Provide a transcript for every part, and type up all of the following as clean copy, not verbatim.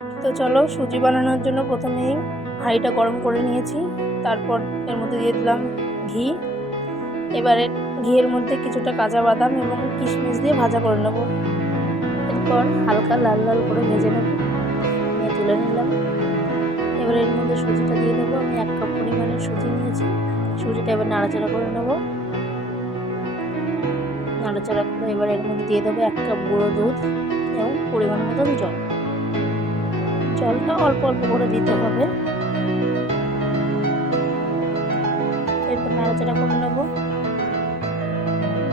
তো চলো, সুজি বানানোর জন্য প্রথমেই হাঁড়িটা গরম করে নিয়েছি। তারপর এর মধ্যে দিয়ে দিলাম ঘি। এবারে ঘিয়ের মধ্যে কিছুটা কাঁচা বাদাম এবং কিশমিশ দিয়ে ভাজা করে নেব। এরপর হালকা লাল লাল করে ভেজে নেব, নিয়ে তুলে নিলাম। এবার এর মধ্যে সুজিটা দিয়ে দেবো। আমি 1 কাপ পরিমাণের সুজি নিয়েছি। সুজিটা এবার নাড়াচাড়া করে নেব। নাড়াচাড়া করে এবার এর মধ্যে দিয়ে দেবো 1 কাপ গুঁড়ো দুধ এবং পরিমাণ মতন জল। জলটা অল্প অল্প করে দিতে হবে। এরপর নাড়াচাড়া করে নেব,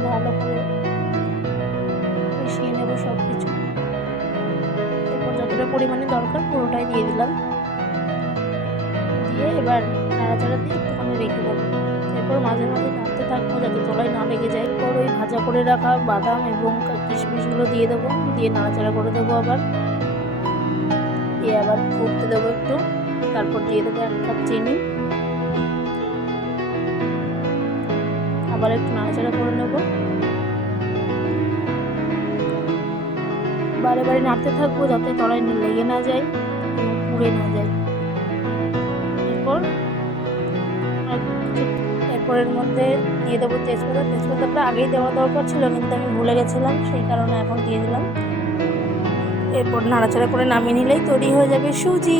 ভালো করে মিশিয়ে নেব সব কিছু। এরপর যতটা পরিমাণে দরকার পুরোটাই দিয়ে দিলাম। দিয়ে এবার নাড়াচাড়া দিয়ে একটুখানি রেখে দেবো। এরপর মাঝে মাঝে নাড়তে থাকবো যাতে তলায় না লেগে যায়। এরপর ওই ভাজা করে রাখা বাদাম এবং কিশমিশগুলো দিয়ে দেবো, দিয়ে নাড়াচাড়া করে দেবো আবার। দিয়ে আবার ফুটতে দেবো একটু। তারপর দিয়ে দেবো 1 কাপ চিনি। আবার একটু নাড়াচাড়া করে নেব। বারে বারে নাড়তে থাকবো যাতে তলায় লেগে না যায় এবং পুড়ে না যায়। এরপরের মধ্যে দিয়ে দেবো তেজপাতা। তেজপাতাটা আগেই দেওয়া দরকার ছিল, কিন্তু আমি ভুলে গেছিলাম, সেই কারণে এখন দিয়ে দিলাম। এরপর নাড়াচাড়া করে নামিয়ে নিলেই তৈরি হয়ে যাবে সুজি।